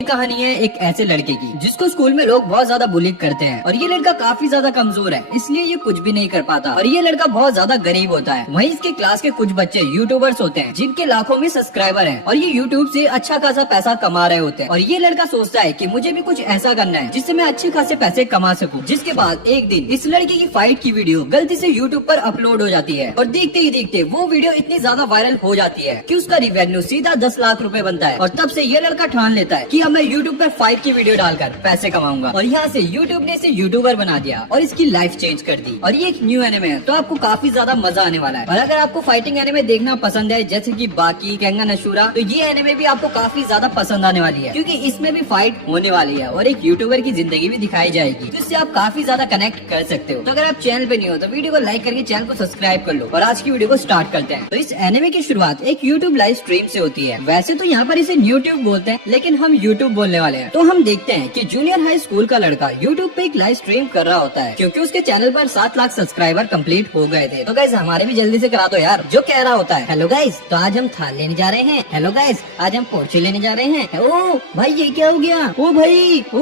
कहानी है एक ऐसे लड़के की जिसको स्कूल में लोग बहुत ज्यादा बुली करते हैं और ये लड़का काफी ज्यादा कमजोर है, इसलिए ये कुछ भी नहीं कर पाता और ये लड़का बहुत ज्यादा गरीब होता है। वहीं इसके क्लास के कुछ बच्चे यूट्यूबर्स होते हैं जिनके लाखों में सब्सक्राइबर हैं और ये यूट्यूब से अच्छा खासा पैसा कमा रहे होते हैं। और ये लड़का सोचता है कि मुझे भी कुछ ऐसा करना है जिससे मैं अच्छे खासे पैसे कमा सकूं। जिसके बाद एक दिन इस लड़के की फाइट की वीडियो गलती से यूट्यूब पर अपलोड हो जाती है और देखते ही देखते वो वीडियो इतनी ज्यादा वायरल हो जाती है कि उसका रिवेन्यू सीधा 10 लाख रुपए बनता है। और तब से ये लड़का ठान लेता है कि अब मैं यूट्यूब पर फाइट की वीडियो डालकर पैसे कमाऊंगा। और यहाँ से यूट्यूब ने इसे यूट्यूबर बना दिया और इसकी लाइफ चेंज कर दी। और ये एक न्यू एनिमे है तो आपको काफी ज्यादा मजा आने वाला है। और अगर आपको फाइटिंग एनिमे देखना पसंद है जैसे कि बाकी केंगन अशूरा, तो ये एनिमे भी आपको काफी ज्यादा पसंद आने वाली है क्योंकि इसमें भी फाइट होने वाली है और एक यूट्यूबर की जिंदगी भी दिखाई जाएगी, तो इससे आप काफी ज्यादा कनेक्ट कर सकते हो। तो अगर आप चैनल पे नहीं हो तो वीडियो को लाइक करके चैनल को सब्सक्राइब कर लो। और आज की वीडियो को स्टार्ट करते हैं। तो इस एनिमे की शुरुआत एक यूट्यूब लाइव स्ट्रीम से होती है। वैसे तो यहाँ पर इसे यूट्यूब बोलते हैं लेकिन हम यूट्यूब बोलने वाले हैं। तो हम देखते हैं कि जूनियर हाई स्कूल का लड़का यूट्यूब पे एक लाइव स्ट्रीम कर रहा होता है क्योंकि उसके चैनल पर 7 लाख सब्सक्राइबर कंप्लीट हो गए थे। तो गाइस हमारे भी जल्दी से करा दो यार। जो कह रहा होता है हेलो गाइस तो आज हम थाल लेने जा रहे हैं, हेलो गाइस आज हम पोर्चे लेने जा रहे हैं। ओ भाई ये क्या हो गया, ओ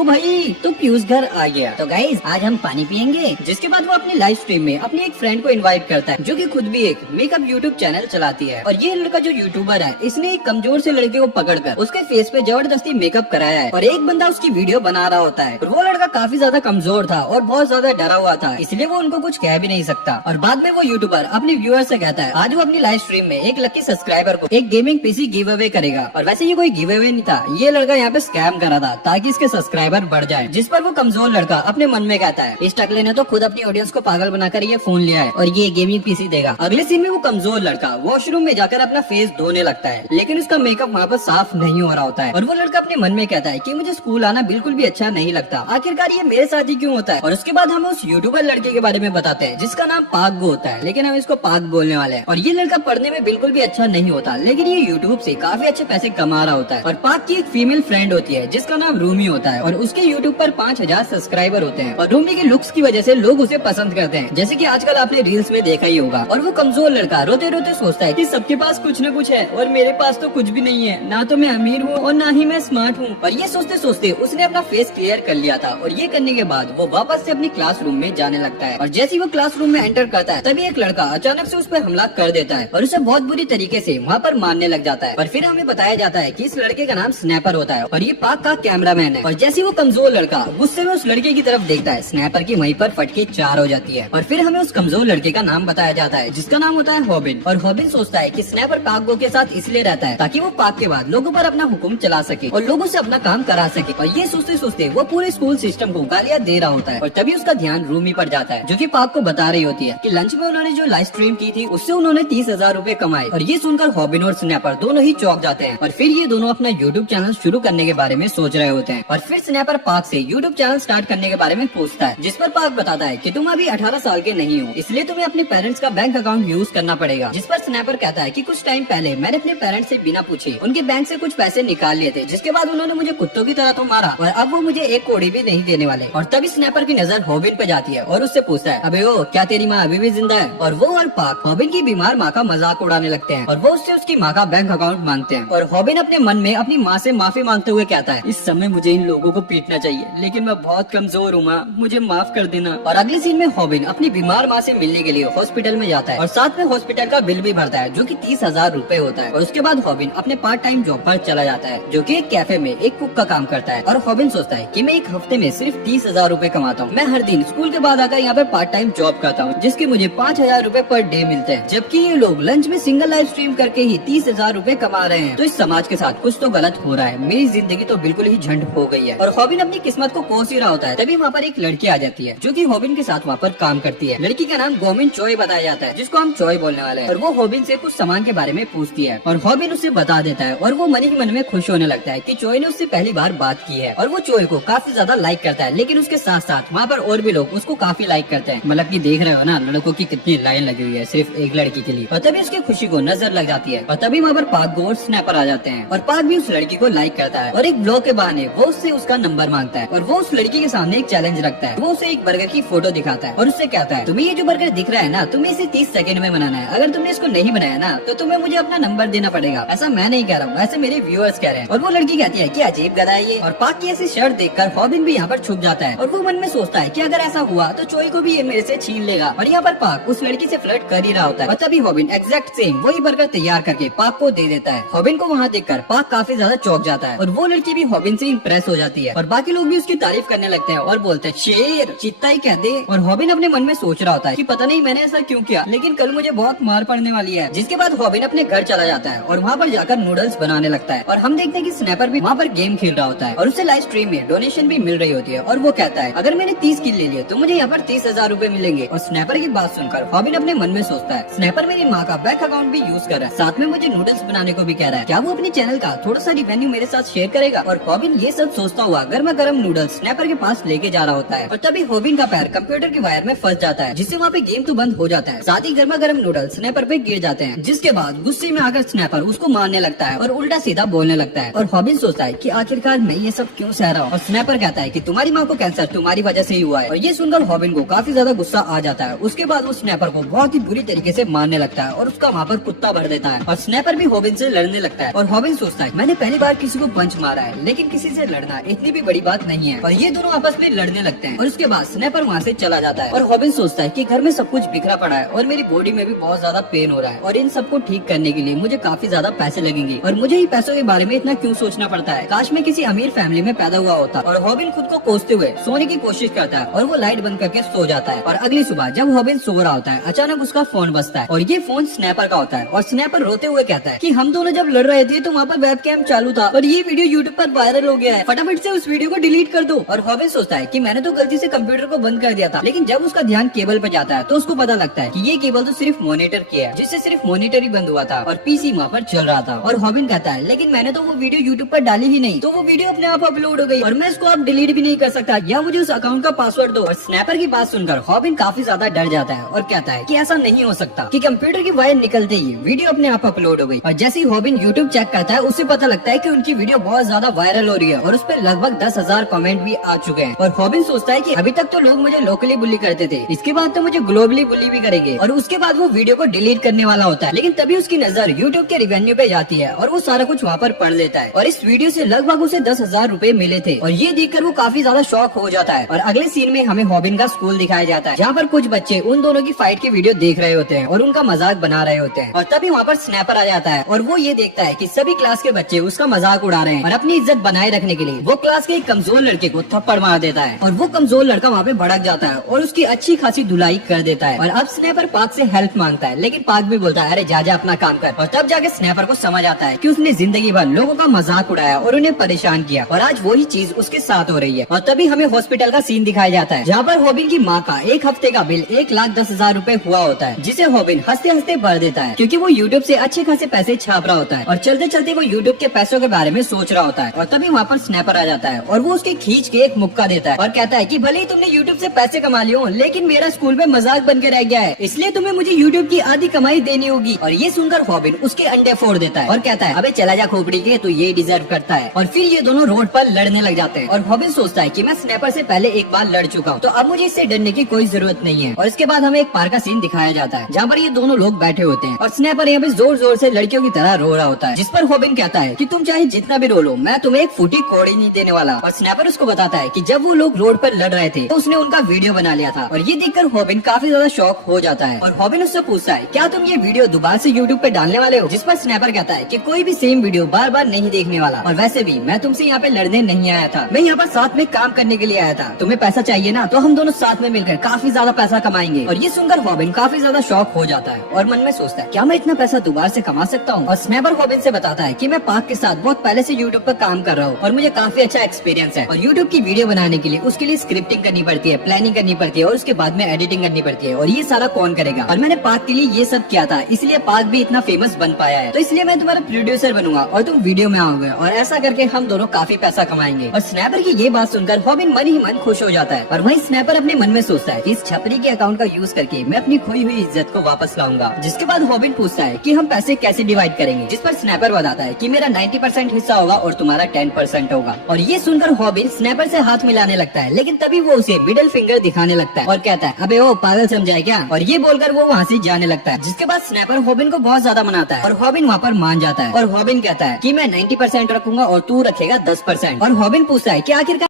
भाई तो पीयूष घर आ गया। तो गाइस आज हम पानी पियेंगे। जिसके बाद वो अपनी लाइव स्ट्रीम में अपनी एक फ्रेंड को इन्वाइट करता है जो कि खुद भी एक मेकअप यूट्यूब चैनल चलाती है। और ये लड़का जो यूट्यूबर है इसने एक कमजोर से लड़के को पकड़कर उसके फेस पे जबरदस्ती मेकअप कराया है और एक बंदा उसकी वीडियो बना रहा होता है। और वो लड़का काफी ज्यादा कमजोर था और बहुत ज्यादा डरा हुआ था, इसलिए वो उनको कुछ कह भी नहीं सकता। और बाद में वो यूट्यूबर अपने व्यूअर से कहता है आज वो अपनी लाइव स्ट्रीम में एक लकी सब्सक्राइबर को एक गेमिंग पीसी गिव अवे करेगा। और वैसे ये कोई गिव अवे नहीं था, ये लड़का यहाँ पे स्कैम करा था ताकि इसके सब्सक्राइबर बढ़ जाए। जिस पर वो कमजोर लड़का अपने मन में कहता है इस टकले ने तो खुद अपनी ऑडियंस को पागल बनाकर ये फोन लिया है और ये गेमिंग पीसी देगा। अगले सीन में वो कमजोर लड़का वॉशरूम में जाकर अपना फेस धोने लगता है लेकिन उसका मेकअप वहाँ पर साफ नहीं हो रहा होता है। और वो लड़का अपने मन में कहता है कि मुझे स्कूल आना बिल्कुल भी अच्छा नहीं लगता, आखिरकार ये मेरे साथ ही क्यों होता है। और उसके बाद हम उस यूट्यूबर लड़के के बारे में बताते हैं जिसका नाम पाक गो होता है, लेकिन हम इसको पाक बोलने वाले हैं। और ये लड़का पढ़ने में बिल्कुल भी अच्छा नहीं होता लेकिन ये यूट्यूब से काफी अच्छे पैसे कमा रहा होता है। और पाक की एक फीमेल फ्रेंड होती है जिसका नाम रूमी होता है और उसके यूट्यूब पर 5000 सब्सक्राइबर होते हैं। और रूमी के लुक्स की वजह से लोग उसे पसंद करते हैं, जैसे कि आजकल आपने रील्स में देखा ही होगा। और वो कमजोर लड़का रोते रोते सोचता है कि सबके पास कुछ न कुछ है और मेरे पास तो कुछ भी नहीं है, ना तो मैं अमीर हूँ और ना ही मैं स्मार्ट हूँ। और ये सोचते सोचते उसने अपना फेस क्लियर कर लिया था। और ये करने के बाद वो वापस से अपनी क्लासरूम में जाने लगता है। और जैसे ही वो क्लासरूम में एंटर करता है तभी एक लड़का अचानक से उस पर हमला कर देता है और उसे बहुत बुरी तरीके से वहाँ पर मारने लग जाता है। और फिर हमें बताया जाता है कि इस लड़के का नाम स्नैपर होता है और ये पाक का कैमरामैन है। और जैसे वो कमजोर लड़का गुस्से में उस लड़के की तरफ देखता है, स्नैपर की वहीं पर फटके 4 हो जाती है। और फिर हमें उस कमजोर लड़के का नाम बताया जाता है जिसका नाम होता है हॉबिन। और हॉबिन सोचता है कि स्नैपर पाक गो के साथ इसलिए रहता है ताकि वो पाक के बाद लोगों पर अपना हुक्म चला सके और लोगों से अपना काम करा सके। और ये सोचते सोचते वो पूरे स्कूल सिस्टम को गालियां दे रहा होता है। और तभी उसका ध्यान रूमी पर जाता है जो कि पाक को बता रही होती है कि लंच में उन्होंने जो लाइव स्ट्रीम की थी उससे उन्होंने 30,000 रूपए कमाए। और ये सुनकर हॉबिन और स्नैपर दोनों ही चौंक जाते हैं। और फिर ये दोनों अपना यूट्यूब चैनल शुरू करने के बारे में सोच रहे होते हैं। और फिर स्नैपर पाक से यूट्यूब चैनल स्टार्ट करने के बारे में पूछता है, जिस पर पाक बताता है कि तुम अभी 18 साल के नहीं हो, इसलिए तुम्हें अपने पेरेंट्स का बैंक अकाउंट यूज करना पड़ेगा। जिस पर स्नैपर कहता है कि कुछ टाइम पहले मैंने अपने पेरेंट्स से बिना पूछे उनके बैंक से कुछ पैसे निकाल लिए थे, जिसके बाद उन्होंने मुझे कुत्तों की तरह तो मारा और अब वो मुझे एक कौड़ी भी नहीं देने वाले। और तभी स्नैपर की नजर हॉबिन पे जाती है और उससे पूछता है, अबे ओ क्या तेरी माँ अभी भी जिंदा है। और वो और पाक हॉबिन की बीमार माँ का मजाक उड़ाने लगते हैं और वो उससे उसकी माँ का बैंक अकाउंट मांगते हैं। और हॉबिन अपने मन में अपनी माँ से माफी मांगते हुए कहता है, इस समय मुझे इन लोगों को पीटना चाहिए लेकिन मैं बहुत कमजोर हूँ माँ, मुझे माफ कर देना। और अगले सीन में हॉबिन अपनी बीमार माँ से मिलने के लिए हॉस्पिटल में जाता है और साथ में हॉस्पिटल का बिल भी भरता है जो कि 30,000 रूपए होता है। और उसके बाद हॉबिन अपने पार्ट टाइम जॉब पर चला जाता है जो कि एक कैफे में एक कुक का काम करता है। और हॉबिन सोचता है कि मैं एक हफ्ते में सिर्फ 30,000 रूपए कमाता हूँ, मैं हर दिन स्कूल के बाद आकर यहाँ पे पार्ट टाइम जॉब करता हूँ जिसके मुझे 5,000 रूपए पर डे मिलते हैं, जबकि ये लोग लंच में सिंगल लाइव स्ट्रीम करके ही 30,000 रूपए कमा रहे हैं। तो इस समाज के साथ कुछ तो गलत हो रहा है, मेरी जिंदगी तो बिल्कुल ही झंड हो गई है। और हॉबिन अपनी किस्मत को कोस ही रहा होता है तभी वहाँ पर एक लड़की आ जाती है जो कि हॉबिन के साथ वहाँ पर काम करती है। लड़की का नाम गोमिन चॉय बताया जाता है जिसको हम चॉय बोलने वाले हैं। और वो हॉबिन से कुछ सामान के बारे में पूछती है और हॉबिन उसे बता देता है और वो मन ही मन में खुश होने लगता है कि चॉय ने उससे पहली बार बात की है। और वो चॉय को काफी ज्यादा लाइक करता है, लेकिन उसके साथ साथ वहाँ पर और भी लोग उसको काफी लाइक करते हैं। मतलब कि देख रहे हो ना लड़कों की कितनी लाइन लगी हुई है सिर्फ एक लड़की के लिए। और तभी उसकी खुशी को नजर लग जाती है और तभी वहाँ पर पाक गो और स्नैपर आ जाते हैं और पाक भी उस लड़की को लाइक करता है और एक ब्लॉग के बहाने वो उससे उसका नंबर मांगता है। और वो उस लड़की के सामने एक चैलेंज रखता है, वो उसे एक बर्गर की फोटो दिखाता है और उससे कहता है, तुम्हें ये जो बर्गर दिख रहा है ना, तुम्हें इसे 30 सेकंड में बनाना है, अगर तुमने इसको नहीं बनाया ना तो तुम्हें मुझे अपना नंबर देना पड़ेगा। ऐसा मैं नहीं कह रहा हूँ, ऐसे मेरे व्यूअर्स कह रहे हैं। और वो लड़की कहती है है कि अजीब गधा है ये। और पाक की ऐसी शर्ट देखकर हॉबिन भी यहाँ पर छुप जाता है और वो मन में सोचता है कि अगर ऐसा हुआ तो चोई को भी ये मेरे से छीन लेगा। और यहाँ पर पाक उस लड़की से फ्लर्ट कर ही रहा होता है और तभी हॉबिन एग्जैक्ट सेम वही बर्गर तैयार करके पाक को दे देता है। हॉबिन को वहाँ देखकर पाक काफी ज्यादा चौंक जाता है और वो लड़की भी हॉबिन से इम्प्रेस हो जाती है और बाकी लोग भी उसकी तारीफ करने लगते हैं और बोलते हैं शेर चित्ता ही कहते। और हॉबिन अपने मन में सोच रहा होता है कि पता नहीं मैंने ऐसा क्यों किया, लेकिन कल मुझे बहुत मार पड़ने वाली है। जिसके बाद हॉबिन अपने घर चला जाता है और वहाँ पर जाकर नूडल्स बनाने लगता है। और हम देखते हैं कि स्नैपर भी वहाँ पर गेम खेल रहा होता है और उसे लाइव स्ट्रीम में डोनेशन भी मिल रही होती है। और वो कहता है अगर मैंने 30 किल ले लिए तो मुझे यहाँ पर 30,000 रूपए मिलेंगे। और स्नैपर की बात सुनकर हॉबिन अपने मन में सोचता है स्नैपर मेरी माँ का बैंक अकाउंट भी यूज कर रहा है, साथ में मुझे नूडल्स बनाने को भी कह रहा है, क्या वो अपने चैनल का थोड़ा सा रिवेन्यू मेरे साथ शेयर करेगा। और हॉबिन ये सब सोचता हुआ गर्मा गर्म नूडल्स स्नैपर के पास लेके जा रहा होता है। और तभी हॉबिन का पैर कंप्यूटर की वायर में फंस जाता है जिससे वहाँ पे गेम तो बंद हो जाता है, साथ ही गर्मा गर्म नूडल्स स्नैपर पे गिर जाते हैं। जिसके बाद गुस्से में आकर स्नैपर उसको मारने लगता है और उल्टा सीधा बोलने लगता है। और हॉबिन सोचता है कि आखिरकार मैं ये सब क्यों सह रहा हूँ। और स्नैपर कहता है कि तुम्हारी माँ को कैंसर तुम्हारी वजह से ही हुआ है। और ये सुनकर हॉबिन को काफी ज्यादा गुस्सा आ जाता है। उसके बाद वो स्नैपर को बहुत ही बुरी तरीके से मारने लगता है और उसका वहाँ पर कुत्ता भर देता है। और स्नैपर भी हॉबिन से लड़ने लगता है और हॉबिन सोचता है मैंने पहली बार किसी को पंच मारा है, लेकिन किसी से लड़ना इतनी भी बड़ी बात नहीं है। और ये दोनों आपस में लड़ने लगते हैं और उसके बाद स्नैपर वहाँ से चला जाता है। और हॉबिन सोचता है कि घर में सब कुछ बिखरा पड़ा है और मेरी बॉडी में भी बहुत ज्यादा पेन हो रहा है और इन सबको ठीक करने के लिए मुझे काफी ज्यादा पैसे लगेंगे और मुझे ही पैसों के बारे में इतना क्यों सोचना पड़ता है। काश मैं किसी अमीर फैमिली में पैदा हुआ होता। और हॉबिन खुद को कोसते हुए सोने की कोशिश करता है और वो लाइट बंद करके सो जाता है। और अगली सुबह जब हॉबिन सो रहा होता है अचानक उसका फोन बजता है और ये फोन स्नैपर का होता है। और स्नैपर रोते हुए कहता है कि हम दोनों जब लड़ रहे थे तो वहाँ पर वेबकैम चालू था और ये वीडियो यूट्यूब पर वायरल हो गया है, फटाफट से उस वीडियो को डिलीट कर दो। और हॉबिन सोचता है कि मैंने तो गलती से कंप्यूटर को बंद कर दिया था, लेकिन जब उसका ध्यान केबल पे जाता है तो उसको पता लगता है कि ये केबल तो सिर्फ मॉनिटर की है, जिससे सिर्फ मॉनिटर ही बंद हुआ था और पीसी वहाँ पर चल रहा था। और हॉबिन कहता है लेकिन मैंने तो वो वीडियो यूट्यूब पर डाली ही नहीं, तो वो वीडियो अपने आप अपलोड हो गई और मैं इसको अब डिलीट भी नहीं कर सकता, या मुझे उस अकाउंट का पासवर्ड दो। और स्नैपर की बात सुनकर हॉबिन काफी ज्यादा डर जाता है और कहता है कि ऐसा नहीं हो सकता कि कंप्यूटर की वायर निकलते ही वीडियो अपने आप अपलोड हो गई। और जैसे ही हॉबिन यूट्यूब चेक करता है उसे पता लगता है कि उनकी वीडियो बहुत ज्यादा वायरल हो रही है और उस पर लगभग 10,000 कमेंट भी आ चुके हैं। और हॉबिन सोचता है कि अभी तक तो लोग मुझे लोकली बुली करते थे, इसके बाद तो मुझे ग्लोबली बुली भी करेंगे। और उसके बाद वो वीडियो को डिलीट करने वाला होता है, लेकिन तभी उसकी नजर यूट्यूब के रिवेन्यू पे जाती है और वो सारा कुछ वहाँ पर पढ़ लेता है। और इस वीडियो से लगभग उसे 10,000 रूपए मिले थे और ये देखकर वो काफी ज्यादा शॉक हो जाता है। और अगले सीन में हमें हॉबिन का स्कूल दिखाया जाता है, जहाँ पर कुछ बच्चे उन दोनों की फाइट की वीडियो देख रहे होते हैं और उनका मजाक बना रहे होते हैं। और तभी वहाँ पर स्नैपर आ जाता है और वो ये देखता है कि सभी क्लास के बच्चे उसका मजाक उड़ा रहे हैं और अपनी इज्जत बनाए रखने के लिए वो क्लास के एक कमजोर लड़के को थप्पड़ मार देता है। और वो कमजोर लड़का वहाँ पे भड़क जाता है और उसकी अच्छी खासी धुलाई कर देता है। और अब स्नैपर पाक से हेल्प मांगता है, लेकिन पाक भी बोलता है अरे जा अपना काम कर। और तब जाके स्नैपर को समझ आता है कि उसने जिंदगी भर लोगों का मजाक उड़ाया और उन्हें परेशान किया और आज वही चीज उसके साथ हो रही है। और तभी हमें हॉस्पिटल का सीन दिखाया जाता है, जहाँ पर हॉबिन की माँ का एक हफ्ते का बिल 1,10,000 रूपए हुआ होता है, जिसे हॉबिन हंसते हंसते भर देता है क्योंकि वो यूट्यूब से अच्छे खासे पैसे छाप रहा होता है। और चलते चलते वो यूट्यूब के पैसों के बारे में सोच रहा होता है। और तभी वहाँ पर स्नैपर आ जाता है और वो उसके खींच के एक मुक्का देता है और कहता है कि भले ही तुमने यूट्यूब से पैसे कमा लिए हो, लेकिन मेरा स्कूल में मजाक बन के रह गया है, इसलिए तुम्हें मुझे यूट्यूब की आधी कमाई देनी होगी। और ये सुनकर हॉबिन उसके अंडे फोड़ देता है और कहता है अबे चला जा खोपड़ी के, तू ये डिजर्व करता है। और फिर ये दोनों रोड पर लड़ने लग जाते हैं और हॉबिन सोचता है कि मैं स्नैपर से पहले एक बार लड़ चुका हूँ, तो अब मुझे इससे डरने की कोई जरूरत नहीं है। और इसके बाद हमें एक पार्क का सीन दिखाया जाता है, जहाँ पर ये दोनों लोग बैठे होते हैं और स्नैपर यहाँ पे जोर जोर से लड़कियों की तरह रो रहा होता है, जिस पर हॉबिन कहता है कि तुम चाहे जितना भी रो लो, मैं तुम्हें एक फूटी कोड़ी नहीं देने वाला। और स्नैपर उसको बताता है कि जब वो लोग रोड पर लड़ रहे थे तो उसने उनका वीडियो बना लिया था। और ये देखकर हॉबिन काफी ज्यादा शॉक हो जाता है और हॉबिन उससे पूछता है क्या तुम ये वीडियो दोबारा से यूट्यूब पे डालने वाले हो, जिस पर स्नैपर कहता है कि कोई भी सेम वीडियो बार बार नहीं देखने वाला, और वैसे भी मैं तुमसे यहाँ पे लड़ने नहीं आया था, मैं यहाँ पर साथ में काम करने के लिए आया था, तुम्हें पैसा चाहिए ना, तो हम दोनों साथ में मिलकर काफी ज्यादा पैसा कमाएंगे। और ये सुनकर हॉबिन काफी ज्यादा शॉक हो जाता है और मन में सोचता है क्या मैं इतना पैसा दोबारा से कमा सकता हूँ। और स्नैपर हॉबिन से बताता है कि मैं पाक के साथ बहुत पहले से यूट्यूब पर काम कर रहा हूँ और मुझे काफी अच्छा एक्सपीरियंस है, और यूट्यूब की वीडियो बनाने के लिए उसके लिए स्क्रिप्टिंग करनी पड़ती है, प्लानिंग करनी पड़ती है और उसके बाद में एडिटिंग करनी पड़ती है, और ये सारा कौन करेगा। और मैंने पाक के लिए ये सब किया था, इसलिए पाक भी इतना फेमस बन पाया है, तो इसलिए मैं तुम्हारा प्रोड्यूसर बनूंगा और तुम वीडियो में आओगे, और ऐसा करके हम दोनों काफी पैसा कमाएंगे। और स्नैपर की ये बात सुनकर हॉबिन मन ही मन खुश हो जाता है और वहीं स्नैपर अपने मन में सोचता है कि इस छपरी के अकाउंट का यूज करके मैं अपनी खोई हुई इज्जत को वापस लाऊंगा। जिसके बाद हॉबिन पूछता है कि हम पैसे कैसे डिवाइड करेंगे, जिस पर स्नैपर बताता है कि मेरा 90% हिस्सा होगा और तुम्हारा 10% होगा। और ये सुनकर हॉबिन स्नैपर से हाथ मिलाने लगता है, लेकिन तभी वो उसे मिडिल फिंगर दिखाने लगता है और कहता है अबे ओ पागल समझा है क्या, और ये बोलकर वो वहाँ से जाने लगता है। जिसके बाद स्नैपर हॉबिन को बहुत ज्यादा मनाता है और हॉबिन वहाँ पर मान जाता है और हॉबिन कहता है कि मैं 90% रखूंगा रखूंगा और तू रखेगा 10%। और रॉबिन पूछता है कि आखिरकार